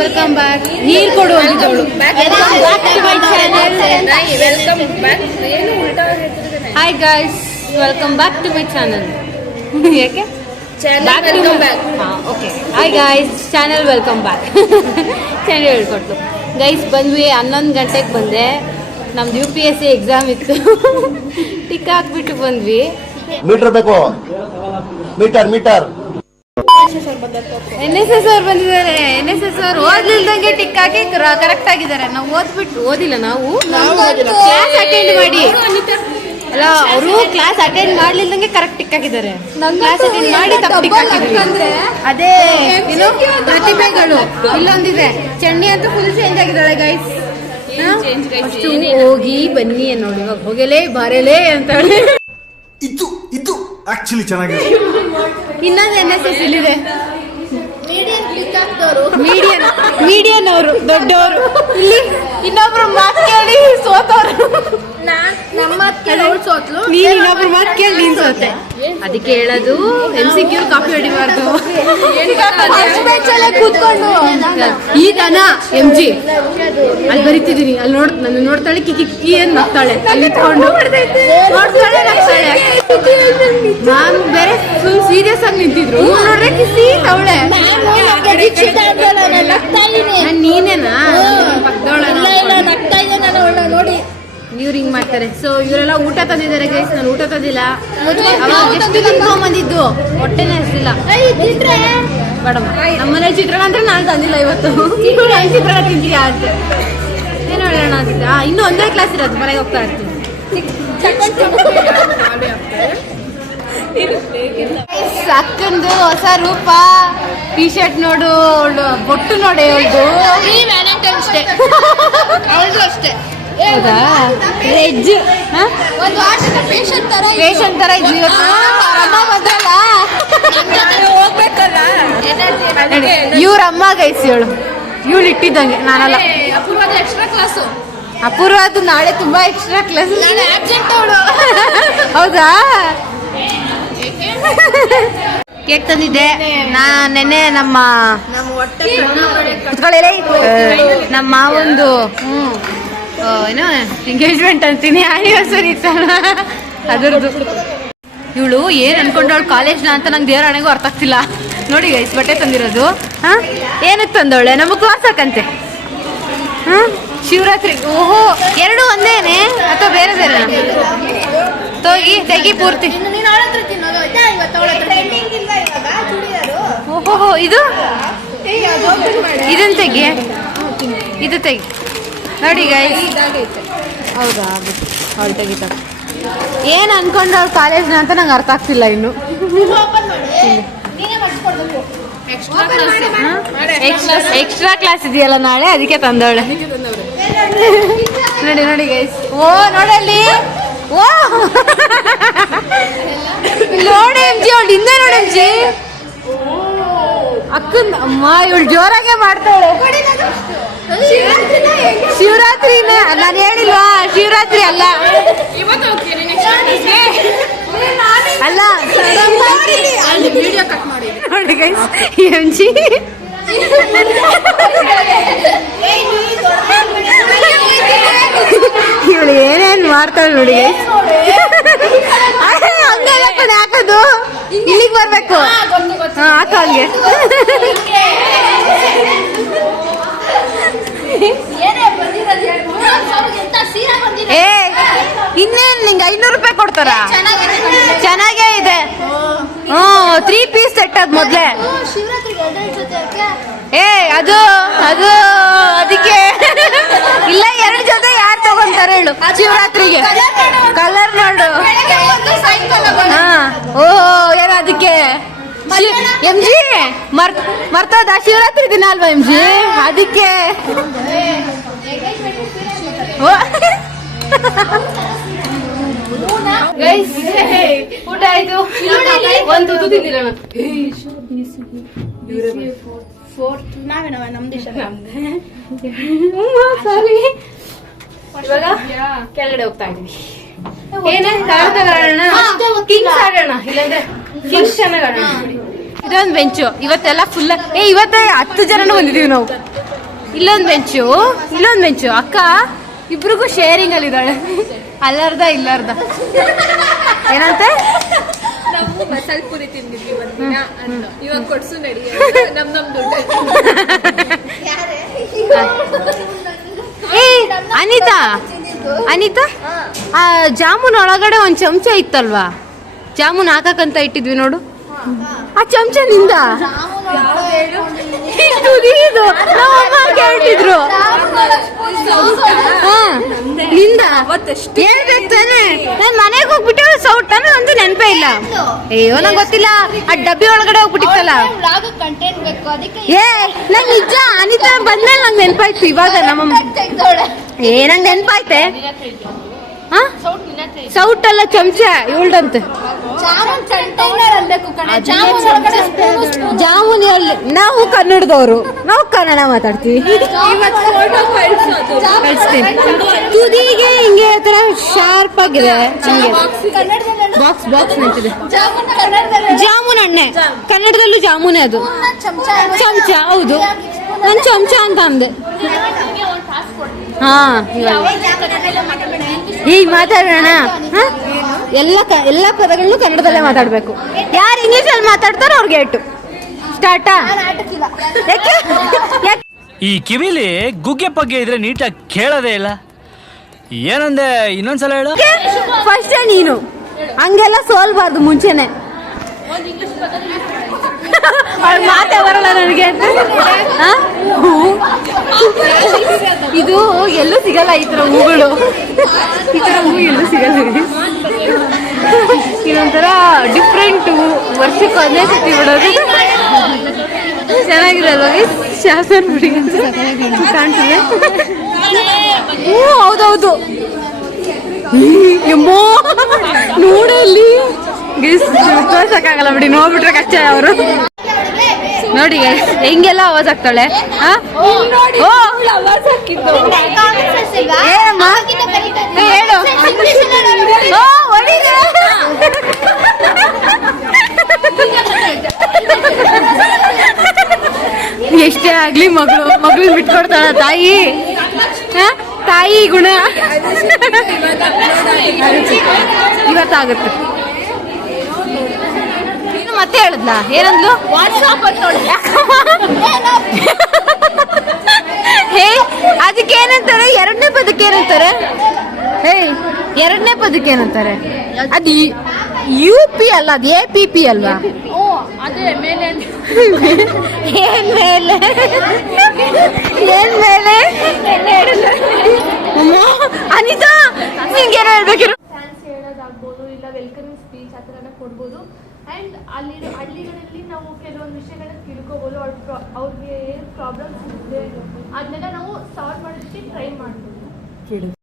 Welcome back. ನೀರು ಕೊಡು ಅಂದಿದ್ದವಳು. Hi guys, welcome back to my channel. ಯಾಕೆ okay. Hi guys, channel welcome back. Channel ಹೇಳ್ಕೊಟ್ಲು. Guys ಬಂದ್ವಿ, 11 ಗಂಟೆಗೆ ಬಂದೆ. ನಮ್ದು UPSC ಎಕ್ಸಾಮ್ ಇತ್ತು. ಟಿಕ್ ಹಾಕ್ಬಿಟ್ಟು ಬಂದ್ವಿ. ಮೀಟರ್ ಬೇಕು, ಮೀಟರ್ ಮೀಟರ್. NSS ಅವ್ರು ಬಂದಿದ್ದಾರೆ. NSS ಅವ್ರು ಓದ್ಲಿಲ್ದಂಗೆ ಟಿಕ್ ಹಾಕಿ ಕರೆಕ್ಟ್ ಆಗಿದ್ದಾರೆ. ನಾವು ಓದಿಲ್ಲ. ನಾವು ಕ್ಲಾಸ್ ಅಟೆಂಡ್ ಮಾಡಿ ಅಲ್ಲ, ಅವರು ಕ್ಲಾಸ್ ಅಟೆಂಡ್ ಮಾಡ್ಲಿಲ್ದಂಗೆ ಕರೆಕ್ಟ್ ಟಿಕ್ ಹಾಕಿದ್ದಾರೆ. ಕ್ಲಾಸ್ ಅಟೆಂಡ್ ಮಾಡಿ ತಪ್ಪು ಟಿಕ್ ಹಾಕಿದ್ದಾರೆ. ಅದೇ ಏನು ಪ್ರತಿಭೆಗಳು. ಇಲ್ಲೊಂದಿದೆ, ಚಂಡಿ ಅಂತೂ ಫುಲ್ ಚೇಂಜ್ ಆಗಿದ್ದಾಳೆ ಗೈಸ್. ಅಷ್ಟು ಹೋಗಿ ಬನ್ನಿ ನೋಡಿ, ಇವಾಗ ಹೋಗಲೇ ಬಾರಲೇ ಅಂತ ಹೇಳಿ. ಇದು ಆಕ್ಚುಲಿ ಚೆನ್ನಾಗಿದೆ. ಇನ್ನೊಂದು NSS ಇಲ್ಲಿದೆ. ಮೀಡಿಯನ್ ಅವರು ದೊಡ್ಡವರು. ಇಲ್ಲಿ ಇನ್ನೊಬ್ರು ಮಾತು ಕೇಳಿ ಸೋತವ್ರು. ನೀನ್ ಇನ್ನೊಬ್ರು ಮಾತು ಕೇಳಿ ನೀನ್ ಸೋತೆ. ಅದಕ್ಕೆ ಹೇಳೋದು MCQ ಕಾಪಿ ಹೊಡಿಬಾರ್ದು. ಕೂತ್ಕೊಂಡು ಈಗನ MG ಅಲ್ಲಿ ಬರಿತಿದೀನಿ, ಅಲ್ಲಿ ನನ್ನ ನೋಡ್ತಾಳೆ, ಕಿಕ್ಕಿ ಏನ್ ನಗ್ತಾಳೆ, ಅಲ್ಲಿ ತಗೊಂಡು ನೋಡ್ತಾಳೆ, ನಗ್ತಾಳೆ. ನಾನು ಬೇರೆ ಫುಲ್ ಸೀರಿಯಸ್ ಆಗಿ ನಿಂತಿದ್ರು, ನೋಡ್ರೆ ಕಿಸಿ ಅವಳೆ. ನೀನೇನಾ ನೋಡಿ ಇವ್ರು ಹಿಂಗ್ ಮಾಡ್ತಾರೆ. ಸೊ ಇವರೆಲ್ಲ ಊಟ ತಂದಿದ್ದಾರೆ ಗೈಸ್, ನಾನು ಊಟ ತಂದಿಲ್ಲ. ಅವಾಗ ಎಷ್ಟು ತಿನ್ಕೊಂಬಂದಿದ್ದು, ಹೊಟ್ಟೆನೇ ಹಸಿಲ್ಲ. ಮೇಡಮ್ ನಮ್ಮನೆ ಚಿತ್ರಾನ್ನ ಅಂದ್ರೆ ನಾನು ತಂದಿಲ್ಲ ಇವತ್ತು. ಚಿತ್ರಾನ್ನ ತಿಂತೀಯಾ ಅಂತ ಏನು ಹೇಳೋಣ ಅಂತಿದ್ದ. ಇನ್ನೂ 1ನೇ ಕ್ಲಾಸ್ ಇರೋದು, ಮನೆಗೆ ಹೋಗ್ತಾ ಇರ್ತೀನಿ. ಅಕ್ಕಂದು ಹೊಸ ರೂಪ, ಟಿ ಶರ್ಟ್ ನೋಡು, ಬೊಟ್ಟು ನೋಡಿ ಅವಳದು. ವ್ಯಾಲೆಂಟೈನ್ಸ್ ಡೇ ಅವಳದು ಅಷ್ಟೇ. ಹೌದಾ? ವೆಜ್ ಒಂದು ವಾರದಿಂದ ಪೇಷಂಟ್ ತರ ಇದ್ವಿ ಇವತ್ತು. ಅಮ್ಮ ಬಂದ್ರಲ್ಲ, ಹೋಗ್ಬೇಕಲ್ಲ. ಇವ್ರ ಅಮ್ಮ ಗೈಸ್, ಇವಳು ಇಟ್ಟಿದ್ದಂಗೆ, ನಾನಲ್ಲ. ಅಪೂರ್ವದ ಎಕ್ಸ್ಟ್ರಾ ಕ್ಲಾಸು. ಅಪೂರ್ವದು ನಾಳೆ ತುಂಬಾ ಎಕ್ಸ್ಟ್ರಾ ಕ್ಲಾಸ್. ಹೌದಾ? ಕೇಕ್ ತಂದಿದ್ದೆ ನೆನ್ನೆ. ನಮ್ಮ ಮಾವೊಂದು ಏನೋ ಎಂಗೇಜ್ಮೆಂಟ್ ಅಂತೀನಿ, ಆನಿವರ್ಸರಿ ಇತ್ತಲ್ಲ ಅದರದ್ದು. ಇವಳು ಏನ್ ಅನ್ಕೊಂಡವಳು ಕಾಲೇಜ್ನ ಅಂತ ನಂಗೆ ದೇವರ ಹಣೆಗೂ ಅರ್ಥ ಆಗ್ತಿಲ್ಲ. ನೋಡಿ ಗೈಸ್, ಬಟ್ಟೆ ತಂದಿರೋದು. ಏನಕ್ಕೆ ತಂದವಳೆ? ನಮಗೆ ವಾಸಕ್ಕಂತೆ. ಶಿವರಾತ್ರಿ. ಓಹೋ, ಎರಡು ಒಂದೇನೆ ಅಥವಾ ಬೇರೆ ಬೇರೆ? ತೆಗಿ ಪೂರ್ತಿ. ಓಹೋ, ಇದು ಇದನ್ನ ತೆಗಿ, ಇದು ತೆಗಿ. ನೋಡಿ ಗೈಸ್, ಹೌದಾ? ಅವಳು ತೆಗಿತಾಳೆ. ಏನು ಅನ್ಕೊಂಡು ಅವಳು ಕಾಲೇಜ್ನ ಅಂತ ನಂಗೆ ಅರ್ಥ ಆಗ್ತಿಲ್ಲ ಇನ್ನು. ಎಕ್ಸ್ಟ್ರಾ ಕ್ಲಾಸ್ ಇದೆಯಲ್ಲ ನಾಳೆ, ಅದಕ್ಕೆ ತಂದವಳೆ. ನೋಡಿ ಗೈಸ್. ಓ ನೋಡಲ್ಲಿ, ಓ ನೋಡಿ MG, ಅವಳು ಹಿಂದೆ ನೋಡಿ MG. ಅಕ್ಕಂದ ಅಮ್ಮ, ಇವಳು ಜೋರಾಗೆ ಮಾಡ್ತಾಳೆ. ಶಿವರಾತ್ರಿನ ನಾನು ಹೇಳಿಲ್ವಾ? ಶಿವರಾತ್ರಿ ಅಲ್ಲ ಅಲ್ಲ, ನೋಡಿ ಗೈಸ್, MG ಇವಳು ಏನೇನ್ ಮಾಡ್ತಾಳೆ ನೋಡಿ ಗೈಸ್. ಹಂಗಲ್ಲ ಹಾಕೋದು, ಇಲ್ಲಿಗೆ ಬರ್ಬೇಕು. ಹಾಕ ಹಂಗೆ. ಏ ಇನ್ನೇನು ನಿಂಗೆ 500 ರೂಪಾಯಿ ಕೊಡ್ತಾರ? ಚೆನ್ನಾಗೇ ಇದೆ. 3 ಪೀಸ್ ಸೆಟ್ ಅದು ಮೊದ್ಲೇ. ಏ ಅದು ಅದಕ್ಕೆ ಇಲ್ಲ, 2 ಜೊತೆ ಯಾರು ತಗೊಂತಾರೆ ಹೇಳು ಶಿವರಾತ್ರಿಗೆ? ಕಲರ್ ನೋಡು. ಓಹೋ, ಏನೋ ಅದಕ್ಕೆ MG ಮರ್ತೋದ? ಶಿವರಾತ್ರಿ ದಿನ ಅಲ್ವಾ MG? ಅದಕ್ಕೆ ಊಟ ಆಯ್ತು. ಒಂದು ತುತ್ತು ತಿಂದಿಲ್ಲ. ಇವಾಗ ಕೆಳಗಡೆ ಹೋಗ್ತಾ ಇದೀವಿ. ಏನೇನ್ ಕಾರಣ ಕಿಂಗ್ಸ್ ಆಡೋಣ, ಇಲ್ಲಾಂದ್ರೆ ಕಿಂಗ್ಸ್ ಚೆನ್ನಾಗಿ ಆಡೋಣ. ಇದೊಂದು ಬೆಂಚು. ಇವತ್ತೆಲ್ಲ ಫುಲ್. ಇವತ್ತೇ 10 ಜನನು ಬಂದಿದೀವಿ ನಾವು. ಇಲ್ಲೊಂದ್ ಬೆಂಚು ಅಕ್ಕ ಇಬ್ರಿಗೂ ಶೇರಿಂಗ್ ಅಲ್ಲಿ ಇದ್ದಾಳೆ. ಅಲ್ಲರ್ಧ ಇಲ್ಲರ್ಧ. ಏನಂತೆ? ನಾವು ಮಸಾಲೆ ಪುರಿ ತಿಂದಿದ್ವಿ ಒಂದಿನ ಅಂತ. ಇವಾಗ ಕೊಡ್ಸು ನಡಿ ನಮ್ ದುಡ್ಡು. ಏ ಅನಿತಾ ಆ ಜಾಮೂನ್ ಒಳಗಡೆ ಒಂದ್ ಚಮಚ ಇತ್ತಲ್ವಾ, ಜಾಮೂನ್ ಹಾಕಕ್ಕಂತ ಇಟ್ಟಿದ್ವಿ ನೋಡು, ಆ ಚಮಚ ನಿಂದ ಹೇಳ್ತಿದ್ರು. ನಿಂದ ಹೇಳ್ಬೇಕು ತಾನೆ. ನಾನ್ ಮನೆಗೆ ಹೋಗ್ಬಿಟ್ಟು ಸೌಟ್ ನಂದು ನೆನಪೇ ಇಲ್ಲ. ಅಯ್ಯೋ ನಂಗೆ ಗೊತ್ತಿಲ್ಲ, ಆ ಡಬ್ಬಿ ಒಳಗಡೆ ಹೋಗ್ಬಿಟ್ಟಿತ್ತಲ್ಲ. ಏ ನಂಗೆ ನಿಜ ಅನಿತಾ ಬಂದ್ಮೇಲೆ ನಂಗೆ ನೆನಪಾಯ್ತು ಇವಾಗ. ನಮ್ಮಮ್ಮ ನಂಗೆ ನೆನಪಾಯ್ತೆ. ಸೌಟ್ ಅಲ್ಲ ಚಮಚ ಇವಳ್ದಂತೆ. ಜಾಮೂನ್ ಹೇಳಿ, ನಾವು ಕನ್ನಡದವರು, ನಾವು ಕನ್ನಡ ಮಾತಾಡ್ತೀವಿ. ಕಳಿಸ್ತೀನಿ. ತುದಿಗೆ ಹಿಂಗೆ ತರ ಶಾರ್ಪ್ ಆಗಿದೆ. ಬಾಕ್ಸ್ ನಿಂತಿದೆ. ಜಾಮೂನ್ ಎಣ್ಣೆ ಕನ್ನಡದಲ್ಲೂ ಜಾಮೂನೇ ಅದು. ಚಮಚ ಹೌದು, ನನ್ ಚಮಚ ಅಂತ ಅಂದೆ. ಹಾ ಈಗ ಮಾತಾಡೋಣ. ಎಲ್ಲ ಪದಗಳನ್ನು ಕನ್ನಡದಲ್ಲೇ ಮಾತಾಡ್ಬೇಕು. ಯಾರು ಇಂಗ್ಲಿಷ್ ಅಲ್ಲಿ ಮಾತಾಡ್ತಾರೋ ಅವ್ರಿಗೆ ಏಟು. ಸ್ಟಾರ್ಟಾ? ಈ ಕಿವಿಲಿ ಗುಗ್ಗೆ ಪಗ್ಗೆ ಇದ್ರೆ ನೀಟಾಗಿ ಕೇಳೋದೇ ಇಲ್ಲ. ಏನಂದೆ ಇನ್ನೊಂದ್ಸಲ ಹೇಳು. ಫಸ್ಟ್ ನೀನು ಹಂಗೆಲ್ಲ ಸೋಲ್ಬಾರ್ದು ಮುಂಚೆನೆ. ಅವ್ಳ ಮಾತೇ ಬರಲ್ಲ ನನಗೆ ಅಂತ. ಇದು ಎಲ್ಲೂ ಸಿಗಲ್ಲ ಈ ತರ ಹೂಗಳು. ಈ ತರ ಹೂ ಎಲ್ಲೂ ಸಿಗಲ್ಲ. ಇದೊಂಥರ ಡಿಫ್ರೆಂಟ್ ಹೂ, ವರ್ಷಕ್ಕೆ ಒಂದೇ ಸತಿ ಬಿಡೋದು. ಚೆನ್ನಾಗಿದೆ ಅಲ್ವಾ? ಶಾಸನ ಬಿಡಿ ಕಾಣ್ತಿದೆ. ಹ್ಞೂ ಹೌದೌದು. ಎಮ್ಮೋ ನೋಡಲ್ಲಿ ತೋರ್ಸಕ್ಕಾಗಲ್ಲ ಬಿಡಿ, ನೋಡ್ಬಿಟ್ರೆ ಕಷ್ಟ. ಅವರು ನೋಡಿ ಹೆಂಗೆಲ್ಲ ಆವಾಜ್ ಆಗ್ತಾಳೆ. ಎಷ್ಟೇ ಆಗ್ಲಿ ಮಗಳು ಬಿಟ್ಕೊಡ್ತಾಳ ತಾಯಿ ಗುಣ ಇವತ್ತಾಗುತ್ತೆ. ಮತ್ತೆ ಹೇಳದ್ಲ ಏನಂದ್ಲು? ಹೇ ಅದಕ್ಕೇನಂತಾರೆ? ಎರಡನೇ ಪದಕ್ಕೆ ಏನಂತಾರೆ? ಎರಡನೇ ಪದಕ್ಕೆ ಏನಂತಾರೆ? ಅದು UP ಅಲ್ಲ, ಅದು APP ಅಲ್ವಾ? ಏನ್ ಮೇಲೆ ಅನಿತಾ ನಿಂಗೇನು ಹೇಳ್ಬೇಕಿರು? ಹೇಳೋದಾಗ್ಬೋದು, ಇಲ್ಲ ವೆಲ್ಕಮಿಂಗ್ ಸ್ಪೀಚ್ ಆ ಥರನ ಕೊಡ್ಬೋದು. ಆ್ಯಂಡ್ ಹಳ್ಳಿಗಳಲ್ಲಿ ನಾವು ಕೆಲವೊಂದು ವಿಷಯಗಳನ್ನ ತಿಳ್ಕೊಬೋದು. ಅವ್ರಿಗೆ ಏನು ಪ್ರಾಬ್ಲಮ್ಸ್ ಇದೆ ಅದನ್ನೆಲ್ಲ ನಾವು ಸಾಲ್ವ್ ಮಾಡೋದಕ್ಕೆ ಟ್ರೈ ಮಾಡ್ಬೋದು.